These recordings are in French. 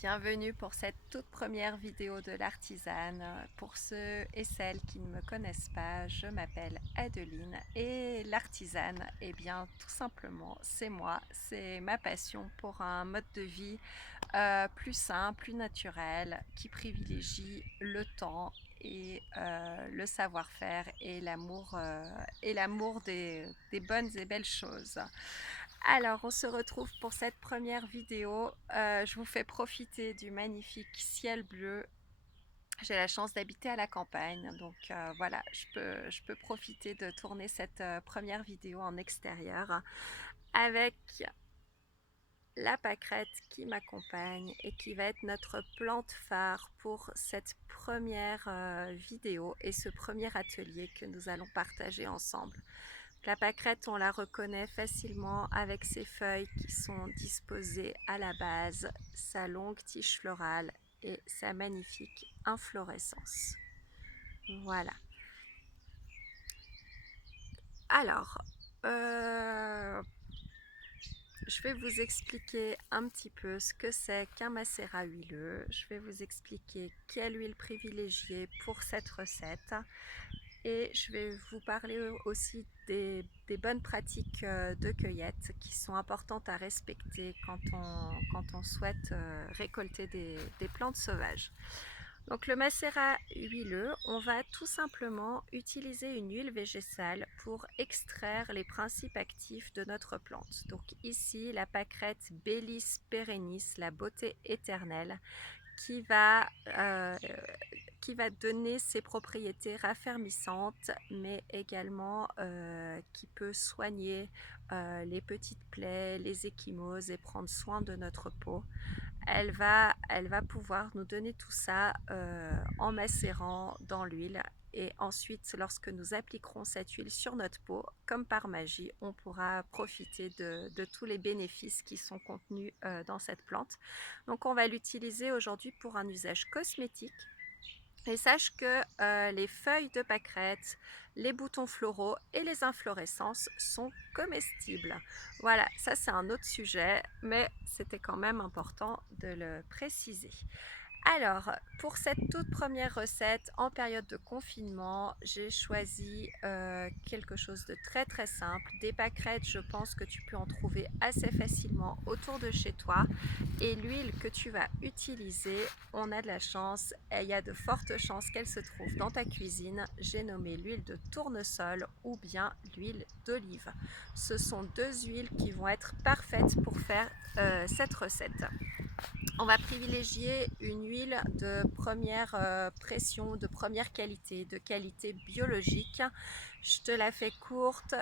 Bienvenue pour cette toute première vidéo de l'artisane. Pour ceux et celles qui ne me connaissent pas, je m'appelle Adeline et l'artisane, eh bien tout simplement, c'est moi, c'est ma passion pour un mode de vie plus sain, plus naturel, qui privilégie le temps et le savoir-faire et l'amour des bonnes et belles choses. Alors, on se retrouve pour cette première vidéo. Je vous fais profiter du magnifique ciel bleu. J'ai la chance d'habiter à la campagne, donc voilà, je peux profiter de tourner cette première vidéo en extérieur avec la pâquerette qui m'accompagne et qui va être notre plante phare pour cette première vidéo et ce premier atelier que nous allons partager ensemble. La pâquerette, on la reconnaît facilement avec ses feuilles qui sont disposées à la base, sa longue tige florale et sa magnifique inflorescence. Voilà. Alors, euh, je vais vous expliquer un petit peu ce que c'est qu'un macérat huileux. Je vais vous expliquer quelle huile privilégier pour cette recette. Et je vais vous parler aussi des bonnes pratiques de cueillette qui sont importantes à respecter quand on souhaite récolter des plantes sauvages. Donc le macérat huileux, on va tout simplement utiliser une huile végétale pour extraire les principes actifs de notre plante. Donc ici, la pâquerette Bellis perennis, la beauté éternelle, qui va, euh, qui va donner ses propriétés raffermissantes, mais également qui peut soigner les petites plaies, les ecchymoses et prendre soin de notre peau. Elle va pouvoir nous donner tout ça en macérant dans l'huile. Et ensuite, lorsque nous appliquerons cette huile sur notre peau, comme par magie, on pourra profiter de tous les bénéfices qui sont contenus dans cette plante. Donc, on va l'utiliser aujourd'hui pour un usage cosmétique. Et sache que les feuilles de pâquerette, les boutons floraux et les inflorescences sont comestibles. Voilà, ça c'est un autre sujet, mais c'était quand même important de le préciser. Alors, pour cette toute première recette en période de confinement, j'ai choisi quelque chose de très très simple. Des pâquerettes, je pense que tu peux en trouver assez facilement autour de chez toi. Et l'huile que tu vas utiliser, on a de la chance, et il y a de fortes chances qu'elle se trouve dans ta cuisine. J'ai nommé l'huile de tournesol ou bien l'huile d'olive. Ce sont deux huiles qui vont être parfaites pour faire cette recette. On va privilégier une huile de première pression, de première qualité, de qualité biologique. Je te la fais courte.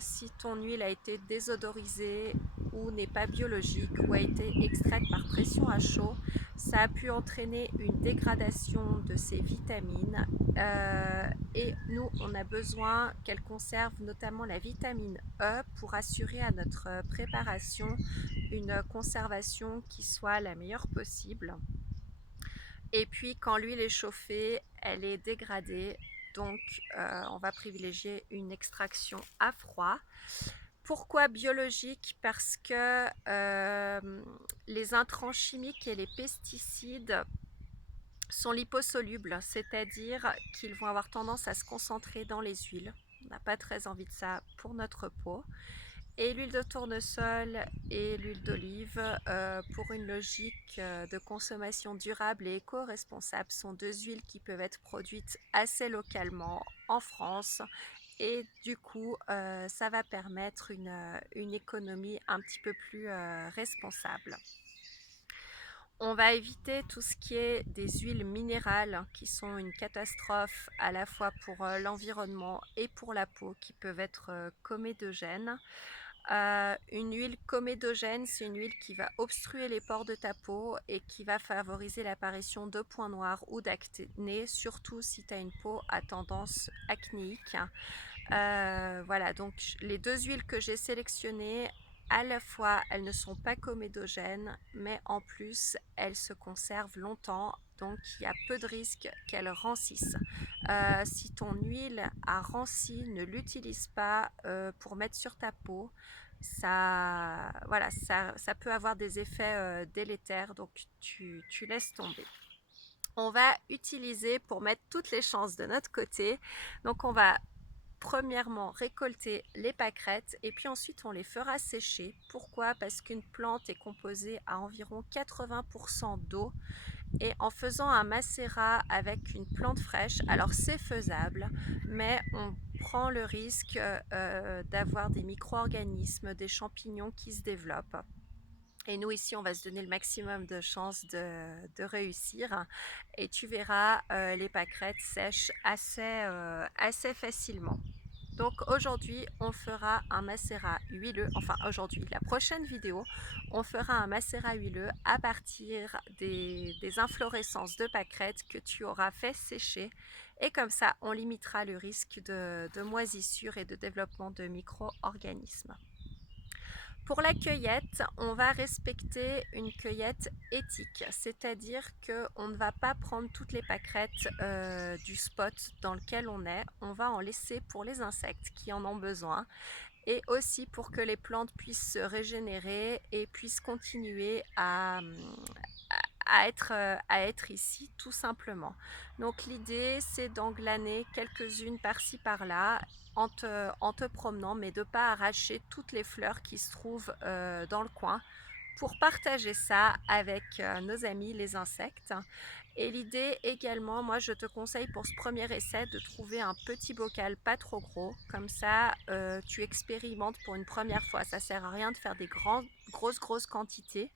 Si ton huile a été désodorisée ou n'est pas biologique ou a été extraite par pression à chaud, ça a pu entraîner une dégradation de ses vitamines. Et nous, on a besoin qu'elle conserve notamment la vitamine E pour assurer à notre préparation une conservation qui soit la meilleure possible. Et puis quand l'huile est chauffée, elle est dégradée. Donc on va privilégier une extraction à froid. Pourquoi biologique? Parce que les intrants chimiques et les pesticides sont liposolubles, c'est-à-dire qu'ils vont avoir tendance à se concentrer dans les huiles. On n'a pas très envie de ça pour notre peau. Et l'huile de tournesol et l'huile d'olive, pour une logique de consommation durable et éco-responsable, sont deux huiles qui peuvent être produites assez localement en France. Et du coup, ça va permettre une économie un petit peu plus responsable. On va éviter tout ce qui est des huiles minérales qui sont une catastrophe à la fois pour l'environnement et pour la peau, qui peuvent être comédogènes. Une huile comédogène, c'est une huile qui va obstruer les pores de ta peau et qui va favoriser l'apparition de points noirs ou d'acné, surtout si tu as une peau à tendance acnéique. Voilà, donc les deux huiles que j'ai sélectionnées, à la fois elles ne sont pas comédogènes, mais en plus elles se conservent longtemps, donc il y a peu de risques qu'elles rancissent. Si ton huile a ranci, ne l'utilise pas pour mettre sur ta peau. voilà, ça peut avoir des effets délétères, donc tu laisses tomber. On va utiliser pour mettre toutes les chances de notre côté. Donc on va premièrement récolter les pâquerettes et puis ensuite on les fera sécher. Pourquoi? Parce qu'une plante est composée à environ 80% d'eau et en faisant un macérat avec une plante fraîche, alors c'est faisable, mais on prend le risque d'avoir des micro-organismes, des champignons qui se développent. Et nous ici, on va se donner le maximum de chances de réussir. Et tu verras, les pâquerettes sèchent assez facilement. Donc aujourd'hui, on fera un macérat huileux, enfin aujourd'hui, la prochaine vidéo, on fera un macérat huileux à partir des inflorescences de pâquerettes que tu auras fait sécher. Et comme ça, on limitera le risque de moisissure et de développement de micro-organismes. Pour la cueillette, on va respecter une cueillette éthique, c'est-à-dire qu'on ne va pas prendre toutes les pâquerettes du spot dans lequel on est, on va en laisser pour les insectes qui en ont besoin et aussi pour que les plantes puissent se régénérer et puissent continuer à être ici tout simplement. Donc l'idée c'est d'englaner quelques-unes par-ci par-là en te promenant, mais de ne pas arracher toutes les fleurs qui se trouvent dans le coin pour partager ça avec nos amis les insectes. Et l'idée également, moi je te conseille pour ce premier essai de trouver un petit bocal pas trop gros, comme ça tu expérimentes pour une première fois, ça sert à rien de faire des grosses quantités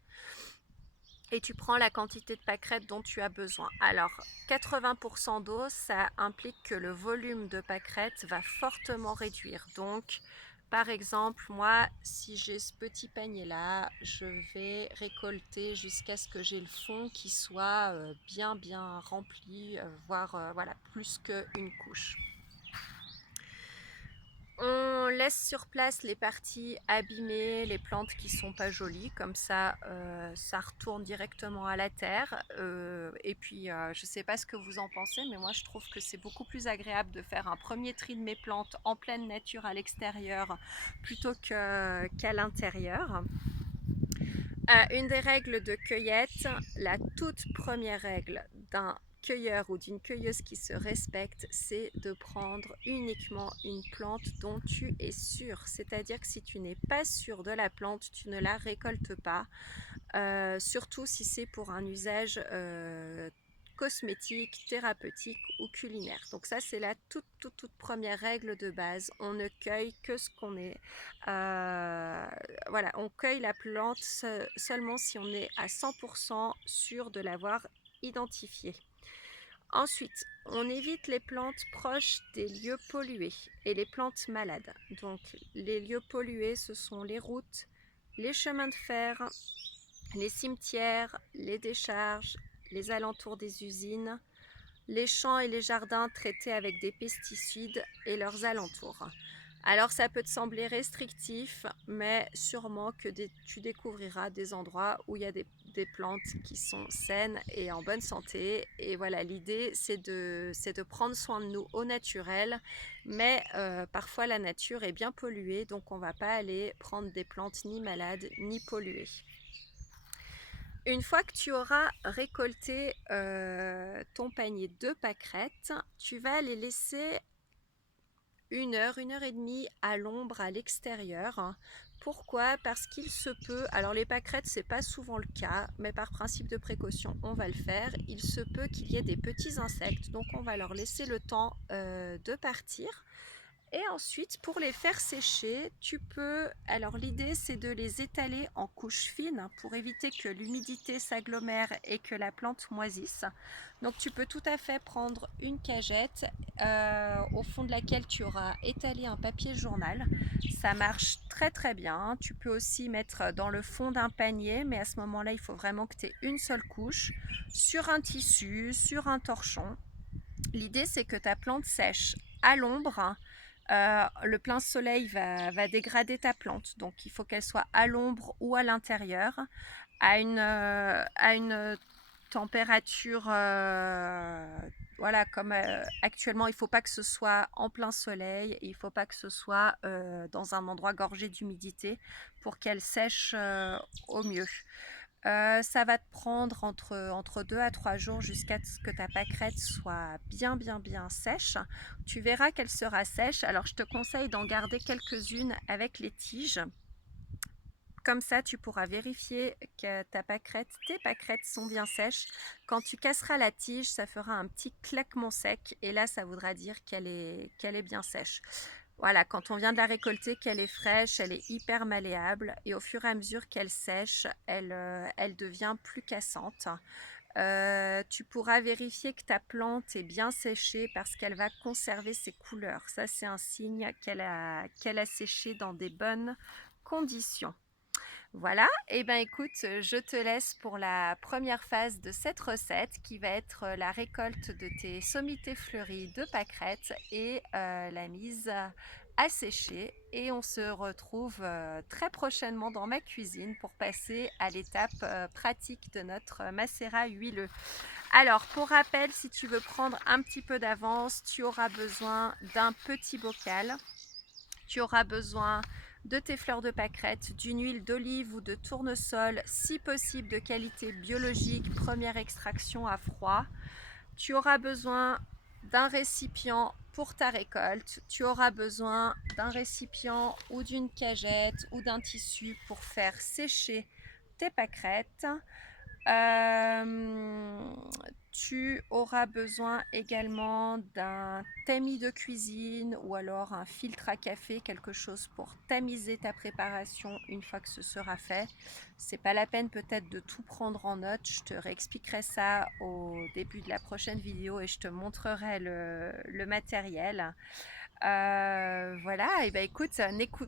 et tu prends la quantité de pâquerettes dont tu as besoin. Alors 80% d'eau, ça implique que le volume de pâquerettes va fortement réduire. Donc par exemple, moi, si j'ai ce petit panier là, je vais récolter jusqu'à ce que j'ai le fond qui soit bien rempli, voire voilà, plus qu'une couche. On laisse sur place les parties abîmées, les plantes qui sont pas jolies, comme ça, ça retourne directement à la terre. Et puis, je sais pas ce que vous en pensez, mais moi je trouve que c'est beaucoup plus agréable de faire un premier tri de mes plantes en pleine nature à l'extérieur plutôt qu'à l'intérieur. Une des règles de cueillette, la toute première règle d'un cueilleur ou d'une cueilleuse qui se respecte, c'est de prendre uniquement une plante dont tu es sûr. C'est-à-dire que si tu n'es pas sûr de la plante, tu ne la récoltes pas. Surtout si c'est pour un usage cosmétique, thérapeutique ou culinaire. Donc ça c'est la toute première règle de base. On ne cueille que ce qu'on est. Voilà, on cueille la plante seulement si on est à 100% sûr de l'avoir identifiée. Ensuite, on évite les plantes proches des lieux pollués et les plantes malades. Donc les lieux pollués, ce sont les routes, les chemins de fer, les cimetières, les décharges, les alentours des usines, les champs et les jardins traités avec des pesticides et leurs alentours. Alors ça peut te sembler restrictif, mais sûrement que tu découvriras des endroits où il y a des plantes qui sont saines et en bonne santé. Et voilà, l'idée c'est de prendre soin de nous au naturel, mais parfois la nature est bien polluée, donc on ne va pas aller prendre des plantes ni malades ni polluées. Une fois que tu auras récolté ton panier de pâquerettes, tu vas les laisser 1 heure et demie à l'ombre à l'extérieur. Pourquoi? Parce qu'il se peut, alors les pâquerettes c'est pas souvent le cas, mais par principe de précaution on va le faire, il se peut qu'il y ait des petits insectes, donc on va leur laisser le temps de partir. Et ensuite, pour les faire sécher, tu peux... Alors l'idée, c'est de les étaler en couches fines pour éviter que l'humidité s'agglomère et que la plante moisisse. Donc tu peux tout à fait prendre une cagette au fond de laquelle tu auras étalé un papier journal. Ça marche très bien. Tu peux aussi mettre dans le fond d'un panier, mais à ce moment-là, il faut vraiment que tu aies une seule couche sur un tissu, sur un torchon. L'idée, c'est que ta plante sèche à l'ombre. Le plein soleil va dégrader ta plante, donc il faut qu'elle soit à l'ombre ou à l'intérieur, à une température voilà, comme actuellement, il ne faut pas que ce soit en plein soleil, et il ne faut pas que ce soit dans un endroit gorgé d'humidité pour qu'elle sèche au mieux. Ça va te prendre entre 2 à 3 jours jusqu'à ce que ta pâquerette soit bien sèche. Tu verras qu'elle sera sèche. Alors je te conseille d'en garder quelques-unes avec les tiges. Comme ça, tu pourras vérifier que tes pâquerettes sont bien sèches. Quand tu casseras la tige, ça fera un petit claquement sec et là, ça voudra dire qu'elle est bien sèche. Voilà, quand on vient de la récolter, qu'elle est fraîche, elle est hyper malléable et au fur et à mesure qu'elle sèche, elle devient plus cassante. Tu pourras vérifier que ta plante est bien séchée parce qu'elle va conserver ses couleurs. Ça, c'est un signe qu'elle a séché dans des bonnes conditions. Voilà, et ben écoute, je te laisse pour la première phase de cette recette qui va être la récolte de tes sommités fleuries de pâquerettes et la mise à sécher. Et on se retrouve très prochainement dans ma cuisine pour passer à l'étape pratique de notre macérat huileux. Alors, pour rappel, si tu veux prendre un petit peu d'avance, tu auras besoin d'un petit bocal. Tu auras besoin de tes fleurs de pâquerette, d'une huile d'olive ou de tournesol, si possible de qualité biologique, première extraction à froid. Tu auras besoin d'un récipient pour ta récolte. Tu auras besoin d'un récipient ou d'une cagette ou d'un tissu pour faire sécher tes pâquerettes. Euh, Tu auras besoin également d'un tamis de cuisine ou alors un filtre à café, quelque chose pour tamiser ta préparation une fois que ce sera fait. C'est pas la peine peut-être de tout prendre en note, je te réexpliquerai ça au début de la prochaine vidéo et je te montrerai le matériel. Voilà, et ben écoute,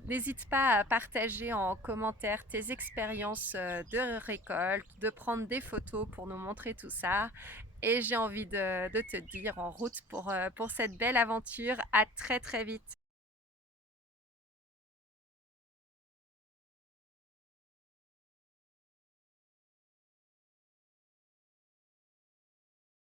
n'hésite pas à partager en commentaire tes expériences de récolte, de prendre des photos pour nous montrer tout ça. Et j'ai envie de te dire en route pour cette belle aventure. À très très vite.